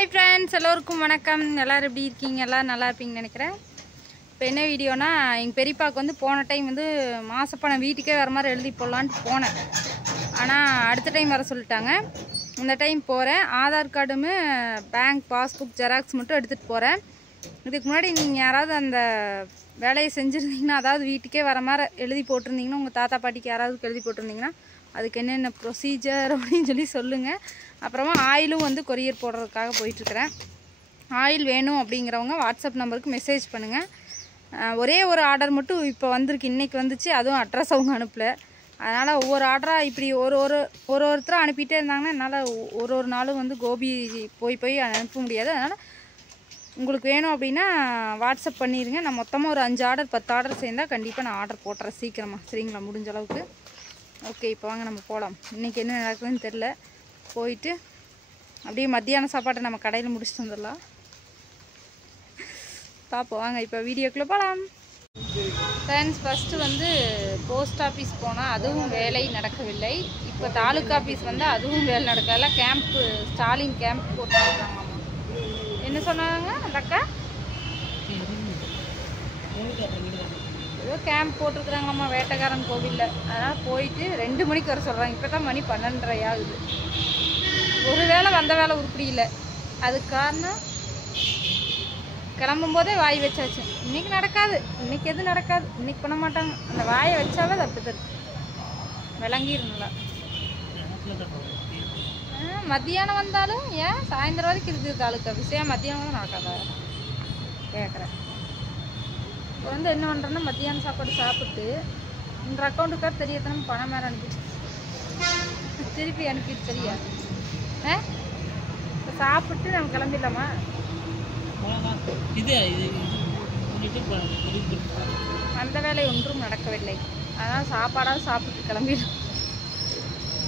Hi friends, எல்லோருக்கும் வணக்கம். எல்லோரும் எப்படி இருக்கீங்க? எல்லோரும் நல்லா இருப்பீங்கன்னு நினைக்கிறேன். இப்போ என்ன வீடியோனா, எங்கள் பெரியப்பாவுக்கு வந்து போன டைம் வந்து மாதப்பணம் வீட்டுக்கே வர மாதிரி எழுதி போடலான்ட்டு போனேன். ஆனால் அடுத்த டைம் வர சொல்லிட்டாங்க. இந்த டைம் போகிறேன். ஆதார் கார்டுமே பேங்க் பாஸ்புக் ஜெராக்ஸ் மட்டும் எடுத்துகிட்டு போகிறேன். இதுக்கு முன்னாடி நீங்கள் யாராவது அந்த வேலையை செஞ்சுருந்தீங்கன்னா, அதாவது வீட்டுக்கே வர மாதிரி எழுதி போட்டிருந்தீங்கன்னா, உங்கள் தாத்தா பாட்டிக்கு யாராவது எழுதி போட்டிருந்தீங்கன்னா அதுக்கு என்னென்ன ப்ரொசீஜர் அப்படின்னு சொல்லி சொல்லுங்கள். அப்புறமா ஆயிலும் வந்து கொரியர் போடுறதுக்காக போயிட்டுருக்கிறேன். ஆயில் வேணும் அப்படிங்கிறவங்க வாட்ஸ்அப் நம்பருக்கு மெசேஜ் பண்ணுங்கள். ஒரே ஒரு ஆர்டர் மட்டும் இப்போ வந்திருக்கு, இன்றைக்கி வந்துச்சு. அதுவும் அட்ரஸ் அவங்க அனுப்பலை. அதனால் ஒவ்வொரு ஆர்டராக இப்படி ஒருத்தராக அனுப்பிட்டே இருந்தாங்கன்னா என்னால் ஒரு நாளும் வந்து கோபி போய் அனுப்ப முடியாது. அதனால் உங்களுக்கு வேணும் அப்படின்னா வாட்ஸ்அப் பண்ணிடுங்க. நான் மொத்தமாக ஒரு 5 ஆர்டர் 10 ஆர்டர் சேர்ந்தால் கண்டிப்பாக நான் ஆர்டர் போட்டுறேன் சீக்கிரமாக. சரிங்களா? முடிஞ்ச அளவுக்கு. ஓகே, இப்போ வாங்க நம்ம போகலாம். இன்றைக்கி என்ன நடக்குதுன்னு தெரில. போயிட்டு அப்படியே மத்தியான சாப்பாட்டை நம்ம கடையில் முடிச்சுட்டு வந்துடலாம். பார்ப்போம் வாங்க, இப்போ வீடியோக்குள்ளே போகலாம். ஃப்ரெண்ட்ஸ், ஃபஸ்ட்டு வந்து போஸ்ட் ஆஃபீஸ் போனால் அதுவும் வேலை நடக்கவில்லை. இப்போ தாலுக்கா ஆஃபீஸ் வந்து அதுவும் வேலை நடக்கல. கேம்ப்பு, ஸ்டாலின் கேம்ப் போட்டுருக்காங்க. என்ன சொன்னாங்க அந்த அக்கா? ஏதோ கேம்ப் போட்டிருக்குறாங்கம்மா வேட்டைக்காரன் கோவிலில். அதனால் போயிட்டு 2 மணிக்கு வர சொல்கிறாங்க. இப்போ தான் மணி 12:30 ஆகுது. ஒரு வேளை வந்த வேலை உருப்படி இல்லை. அதுக்கு காரணம் கிளம்பும்போதே வாய் வச்சாச்சு. இன்றைக்கி நடக்காது, இன்றைக்கி எதுவும் நடக்காது, இன்றைக்கி பண்ண மாட்டாங்க. அந்த வாயை வச்சாவே அது அப்படி தான் விளங்கிருங்களா. மத்தியானம் வந்தாலும் ஏன் சாயந்தரம் வரைக்கும் இருக்குது தாலுக்கா ஆஃபீஸ், ஏன் மத்தியானம் தான் நடக்காதா கேட்குறேன். இப்போ வந்து என்ன பண்ணுறேன்னா, மத்தியானம் சாப்பாடு சாப்பிட்டு இந்த அக்கௌண்ட்டுக்கார் தெரியத்தனம் பணம் மேலே அனுப்பிச்சு திருப்பி அனுப்பிட்டு சரியா? இப்போ சாப்பிட்டு நம்ம கிளம்பிடலாமா? அந்த வேலை ஒன்றும் நடக்கவில்லை. அதனால் சாப்பாடாவது சாப்பிட்டு கிளம்பிடலாம்.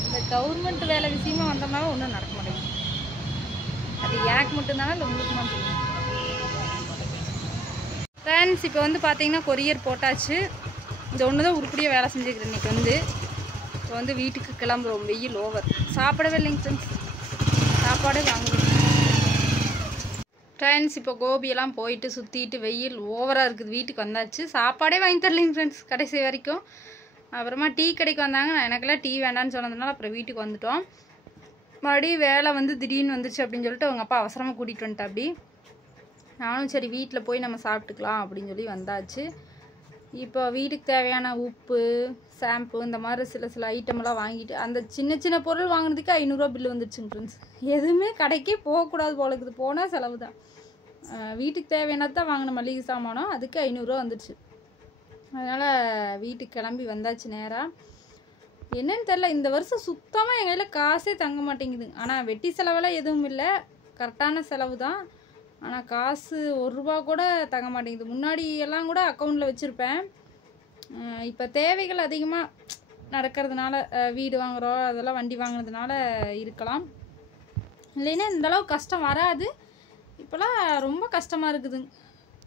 இந்த கவர்மெண்ட் வேலை விஷயமா வந்தோம்னாவே ஒன்றும் நடக்க மாட்டேங்குது. அது எனக்கு மட்டும்தானே இல்லை உங்களுக்கு தான் தெரியும். ஃப்ரெண்ட்ஸ், இப்போ வந்து பார்த்தீங்கன்னா கொரியர் போட்டாச்சு. இந்த ஒன்று தான் உருப்படியாக வேலை செஞ்சுக்கிறேன் இன்றைக்கி வந்து. இப்போ வந்து வீட்டுக்கு கிளம்புறோம். வெயில் ஓவர். சாப்பிடவே இல்லைங்க ஃப்ரெண்ட்ஸ், சாப்பாடே வாங்குவேன். ஃப்ரெண்ட்ஸ், இப்போ கோபியெல்லாம் போயிட்டு சுற்றிட்டு வெயில் ஓவராக இருக்குது. வீட்டுக்கு வந்தாச்சு. சாப்பாடே வாங்கி தரலைங்க ஃப்ரெண்ட்ஸ் கடைசி வரைக்கும். அப்புறமா டீ கடைக்கு வந்தாங்க. நான் எனக்கெல்லாம் டீ வேண்டான்னு சொன்னதுனால அப்புறம் வீட்டுக்கு வந்துட்டோம். மறுபடியும் வேலை வந்து திடீர்னு வந்துச்சு அப்படின்னு சொல்லிட்டு அவங்க அப்பா அவசரமாக கூட்டிகிட்டு வந்துட்டா. அப்படி நானும் சரி வீட்டில் போய் நம்ம சாப்பிட்டுக்கலாம் அப்படின்னு சொல்லி வந்தாச்சு. இப்போ வீட்டுக்கு தேவையான உப்பு, ஷாம்பு, இந்த மாதிரி சில ஐட்டமெல்லாம் வாங்கிட்டு, அந்த சின்ன சின்ன பொருள் வாங்கினதுக்கு 500 ரூபா பில்லு வந்துருச்சுங்க ஃப்ரெண்ட்ஸ். எதுவுமே கடைக்கே போகக்கூடாது போல இருக்குது. போனால் செலவு தான். வீட்டுக்கு தேவையானது தான் வாங்கின மளிகை சாமானோ, அதுக்கு 500 ரூபா வந்துடுச்சு. அதனால் வீட்டுக்கு கிளம்பி வந்தாச்சு நேராக. என்னன்னு தெரில, இந்த வருஷம் சுத்தமாக என் கையில் காசே தங்க மாட்டேங்குது. ஆனால் வெட்டி செலவெல்லாம் எதுவும் இல்லை, கரெக்டான செலவு தான். ஆனால் காசு 1 ரூபா கூட தங்க மாட்டேங்குது. முன்னாடி எல்லாம் கூட அக்கௌண்ட்டில் வச்சுருப்பேன். இப்போ தேவைகள் அதிகமாக நடக்கிறதுனால, வீடு வாங்குகிறோம், அதெல்லாம் வண்டி வாங்கினதுனால இருக்கலாம். இல்லைன்னா இந்தளவு கஷ்டம் வராது. இப்போலாம் ரொம்ப கஷ்டமாக இருக்குதுங்க.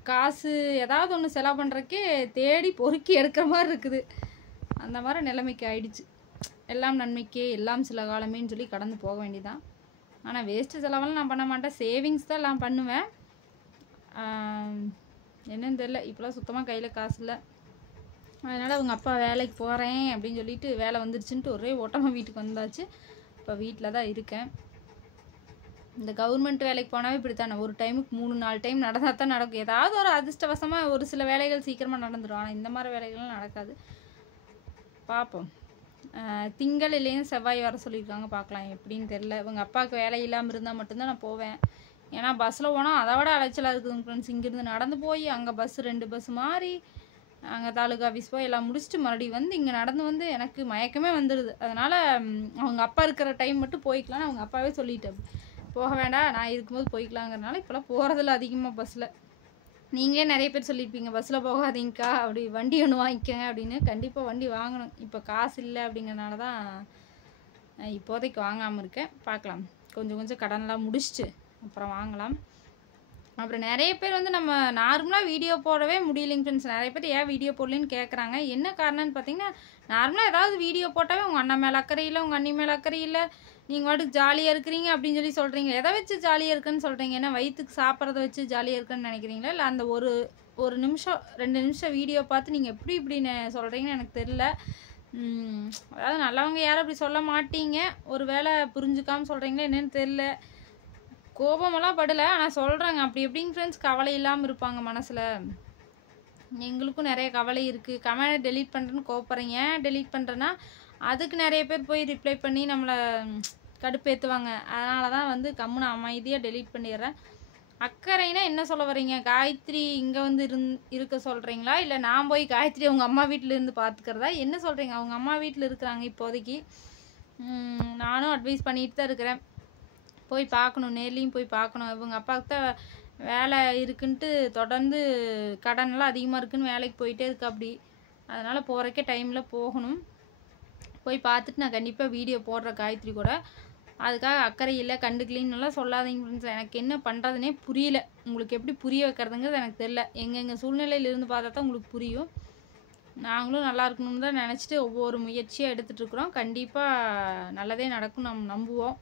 காசு ஏதாவது ஒன்று செலவு பண்ணுறக்கே தேடி பொறுக்கி எடுக்கிற மாதிரி இருக்குது. அந்த மாதிரி நிலைமைக்கு ஆயிடுச்சு. எல்லாம் நன்மைக்கே எல்லாம் சில காலமேன்னு சொல்லி கடந்து போக வேண்டியதான். ஆனால் வேஸ்ட்டு செலவெல்லாம் நான் பண்ண மாட்டேன். சேவிங்ஸ் தான் எல்லாம் பண்ணுவேன். என்னன்னு தெரில, இப்போலாம் சுத்தமாக கையில் காசு இல்லை. அதனால் அவங்க அப்பா வேலைக்கு போகிறேன் அப்படின்னு சொல்லிட்டு வேலை வந்துருச்சுன்ட்டு ஒரே ஓட்டமாக வீட்டுக்கு வந்தாச்சு. இப்போ வீட்டில் தான் இருக்கேன். இந்த கவர்மெண்ட் வேலைக்கு போனாவே இப்படி தானே, ஒரு டைமுக்கு 3-4 டைம் நடந்தால் தான் நடக்கும். ஏதாவது ஒரு அதிர்ஷ்டவசமாக ஒரு சில வேலைகள் சீக்கிரமாக நடந்துடும். ஆனால் இந்த மாதிரி வேலைகள்லாம் நடக்காது. பார்ப்போம். திங்கள் இல்லைன்னு செவ்வாய் வர சொல்லியிருக்காங்க. பார்க்கலாம் எப்படின்னு தெரில. இவங்க அப்பாவுக்கு வேலை இல்லாமல் இருந்தால் மட்டும்தான் நான் போவேன். ஏன்னா பஸ்ஸில் போனால் அதை விட அலைச்சலாக இருக்குதுங்க ஃப்ரெண்ட்ஸ். இங்கேருந்து நடந்து போய் அங்கே பஸ்ஸு 2 பஸ் மாறி அங்கே தாலுக்கா ஆஃபீஸ் போய் எல்லாம் முடிச்சுட்டு மறுபடியும் வந்து இங்கே நடந்து வந்து எனக்கு மயக்கமே வந்துடுது. அதனால் அவங்க அப்பா இருக்கிற டைம் மட்டும் போய்க்கலான்னு அவங்க அப்பாவே சொல்லிட்டாரு. போக வேண்டாம், நான் இருக்கும்போது போய்க்கலாங்கிறனால இப்போலாம் போகிறதில்ல அதிகமாக பஸ்ஸில். நீங்களே நிறைய பேர் சொல்லியிருப்பீங்க பஸ்ஸில் போகாதீங்கக்கா, அப்படி வண்டி ஒன்று வாங்கிக்கங்க அப்படின்னு. கண்டிப்பாக வண்டி வாங்கணும். இப்போ காசு இல்லை அப்படிங்கிறனால தான் இப்போதைக்கு வாங்காமல் இருக்கேன். பார்க்கலாம், கொஞ்சம் கடன்லாம் முடிச்சுட்டு அப்புறம் வாங்கலாம். அப்புறம் நிறைய பேர் வந்து நம்ம நார்மலாக வீடியோ போடவே முடியலைங்க ஃப்ரெண்ட்ஸ். நிறைய பேர் ஏன் வீடியோ போடலன்னு கேட்குறாங்க. என்ன காரணம்னு பார்த்தீங்கன்னா, நார்மலாக ஏதாவது வீடியோ போட்டாவே உங்கள் அண்ணன் மேலே அக்கறை இல்லை, உங்கள் அண்ணி மேலே அக்கறை இல்லை, நீங்கள் வாட்டுக்கு ஜாலியாக இருக்கிறீங்க அப்படின்னு சொல்லி சொல்கிறீங்க. எதை வச்சு ஜாலியாக இருக்குன்னு சொல்கிறீங்க? ஏன்னா வயிற்றுக்கு சாப்பிட்றத வச்சு ஜாலியாக இருக்குன்னு நினைக்கிறீங்களா? இல்லை அந்த ஒரு நிமிஷம் 2 நிமிஷம் வீடியோ பார்த்து நீங்கள் எப்படி இப்படின்னு சொல்கிறீங்கன்னு எனக்கு தெரில. அதாவது நல்லவங்க யாரும் அப்படி சொல்ல மாட்டீங்க. ஒரு வேளை புரிஞ்சுக்காமல் சொல்கிறீங்களா என்னன்னு தெரில. கோபமெல்லாம் படலை, ஆனால் சொல்கிறேங்க. அப்படி எப்படிங்க ஃப்ரெண்ட்ஸ் கவலை இல்லாமல் இருப்பாங்க மனசில்? எங்களுக்கும் நிறைய கவலை இருக்குது. கமெண்ட் டெலீட் பண்ணுறேன்னு கோப்பறீங்க. டெலீட் பண்ணுறேன்னா அதுக்கு நிறைய பேர் போய் ரிப்ளை பண்ணி நம்மளை கடுப்பேற்றுவாங்க. அதனால தான் வந்து கம்முன்னு அமைதியாக டெலீட் பண்ணிடுறேன். அக்கறைனா என்ன சொல்ல வரீங்க? காயத்ரி இங்கே வந்து இருக்க சொல்கிறீங்களா? இல்லை நான் போய் காயத்ரி அவங்க அம்மா வீட்டில் இருந்து பார்த்துக்கிறதா? என்ன சொல்கிறீங்க? அவங்க அம்மா வீட்டில் இருக்கிறாங்க இப்போதைக்கு. நானும் அட்வைஸ் பண்ணிட்டு தான் இருக்கிறேன். போய் பார்க்கணும், நேர்லேயும் போய் பார்க்கணும். இவங்க அப்பாவுக்கு தான் வேலை இருக்குன்ட்டு தொடர்ந்து கடனெல்லாம் அதிகமாக இருக்குன்னு வேலைக்கு போயிட்டே இருக்கு. அப்படி அதனால் போகிறக்கே டைமில் போகணும். போய் பார்த்துட்டு நான் கண்டிப்பாக வீடியோ போடுறேன் காயத்ரி கூட. அதுக்காக அக்கறை இல்லை கண்டுக்கலின்னுலாம் சொல்லாதீங்க ஃப்ரெண்ட்ஸ். எனக்கு என்ன பண்ணுறதுனே புரியல. உங்களுக்கு எப்படி புரிய வைக்கிறதுங்கிறது எனக்கு தெரில. எங்கள் சூழ்நிலையிலிருந்து பார்த்தா தான் உங்களுக்கு புரியும். நாங்களும் நல்லா இருக்கணும்னு தான் நினச்சிட்டு ஒவ்வொரு முயற்சியாக எடுத்துகிட்ருக்குறோம். கண்டிப்பாக நல்லதே நடக்கும் நம்ம நம்புவோம்.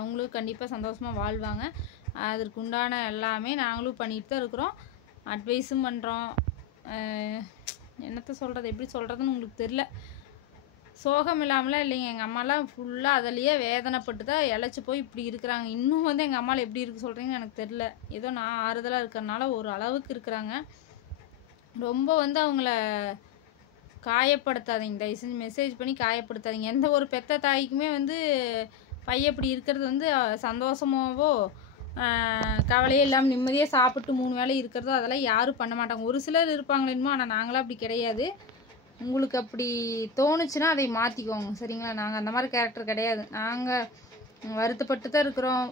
அவங்களும் கண்டிப்பாக சந்தோஷமாக வாழ்வாங்க. அதற்கு உண்டான எல்லாமே நாங்களும் பண்ணிட்டு தான் இருக்கிறோம். அட்வைஸும் பண்ணுறோம். என்னத்தை சொல்கிறது, எப்படி சொல்கிறதுன்னு உங்களுக்கு தெரில. சோகம் இல்லாமலாம் இல்லைங்க. எங்கள் அம்மாலாம் ஃபுல்லாக அதிலேயே வேதனைப்பட்டு தான் இழைச்சி போய் இப்படி இருக்கிறாங்க. இன்னும் வந்து எங்கள் அம்மாவில் எப்படி இருக்குது சொல்கிறீங்கன்னு எனக்கு தெரில. ஏதோ நான் ஆறுதலாக இருக்கிறனால ஒரு அளவுக்கு இருக்கிறாங்க. ரொம்ப வந்து அவங்கள காயப்படுத்தாதீங்க, தயவு செஞ்சு மெசேஜ் பண்ணி காயப்படுத்தாதீங்க. எந்த ஒரு பெத்த தாய்க்குமே வந்து பையன் இப்படி இருக்கிறது வந்து சந்தோஷமாவோ கவலையே இல்லாமல் நிம்மதியாக சாப்பிட்டு 3 வேளை இருக்கிறதோ அதெல்லாம் யாரும் பண்ண மாட்டாங்க. ஒரு சிலர் இருப்பாங்களேன்மோ, ஆனால் நாங்களாம் அப்படி கிடையாது. உங்களுக்கு அப்படி தோணுச்சுன்னா அதை மாற்றிக்கோங்க, சரிங்களா? நாங்கள் அந்த மாதிரி கேரக்டர் கிடையாது. நாங்கள் வருத்தப்பட்டு தான் இருக்கிறோம்.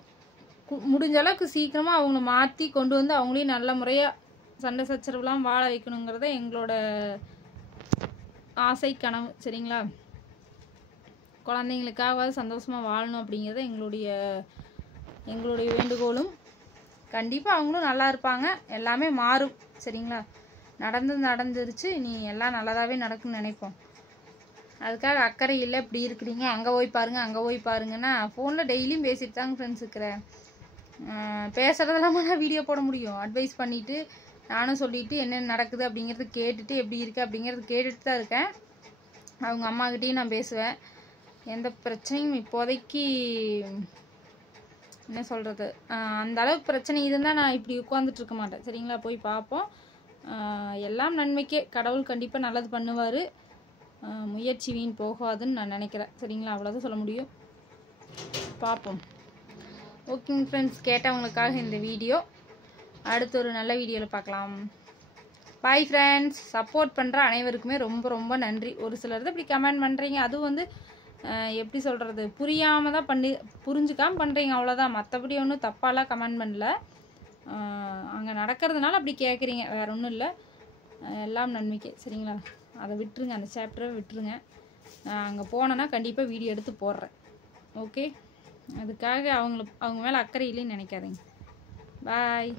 முடிஞ்ச அளவுக்கு சீக்கிரமாக அவங்கள மாற்றி கொண்டு வந்து அவங்களையும் நல்ல முறையாக சண்டை சச்சரவுலாம் வாழ வைக்கணுங்கிறத எங்களோட ஆசை கனவு, சரிங்களா? குழந்தைங்களுக்காகவாது சந்தோஷமாக வாழணும் அப்படிங்கிறத எங்களுடைய வேண்டுகோளும். கண்டிப்பாக அவங்களும் நல்லா இருப்பாங்க. எல்லாமே மாறும், சரிங்களா? நடந்துருச்சு, நீ எல்லாம் நல்லதாகவே நடக்குன்னு நினைப்போம். அதுக்காக அக்கறை இல்லை இப்படி இருக்கிறீங்க, அங்கே போய் பாருங்கள் அங்கே போய் பாருங்கன்னா ஃபோனில் டெய்லியும் பேசிட்டு தாங்க ஃப்ரெண்ட்ஸ் இருக்கிறேன். பேசுகிறதெல்லாமா நான் வீடியோ போட முடியும்? அட்வைஸ் பண்ணிவிட்டு நானும் சொல்லிவிட்டு என்னென்ன நடக்குது அப்படிங்கிறது கேட்டுட்டு எப்படி இருக்குது அப்படிங்கிறது கேட்டுட்டு தான் இருக்கேன். அவங்க அம்மாக்கிட்டேயும் நான் பேசுவேன். எந்த பிரச்சனையும் இப்போதைக்கு என்ன சொல்கிறது, அந்த அளவுக்கு பிரச்சனை இருந்தால் நான் இப்படி உட்காந்துட்டு இருக்க மாட்டேன், சரிங்களா? போய் பார்ப்போம். எல்லாம் நன்மைக்கே, கடவுள் கண்டிப்பாக நல்லது பண்ணுவார். முயற்சி வீண் போகாதுன்னு நான் நினைக்கிறேன், சரிங்களா? அவ்வளோதான் சொல்ல முடியும். பார்ப்போம். ஓகேங்க ஃப்ரெண்ட்ஸ், கேட்டவங்களுக்காக இந்த வீடியோ. அடுத்து ஒரு நல்ல வீடியோவில் பார்க்கலாம். Bye friends. சப்போர்ட் பண்ணுற அனைவருக்குமே ரொம்ப ரொம்ப நன்றி. ஒரு சிலர் தான் இப்படி கமெண்ட் பண்ணுறீங்க, அதுவும் வந்து எப்படி சொல்கிறது, புரியாமல் தான் புரிஞ்சுக்காமல் பண்ணுறீங்க, அவ்வளோதான். மற்றபடி ஒன்றும் தப்பாலாம் கமெண்ட் பண்ணல. அங்கே நடக்கிறதுனால அப்படி கேட்குறீங்க, வேறு ஒன்றும் இல்லை. எல்லாம் நன்மைக்கே, சரிங்களா? அதை விட்டுருங்க, அந்த சாப்டரை விட்டுருங்க. நான் அங்கே போனேன்னா கண்டிப்பாக வீடியோ எடுத்து போடுறேன், ஓகே? அதுக்காக அவங்க மேலே அக்கறை இல்லைன்னு நினைக்காதீங்க. பாய்.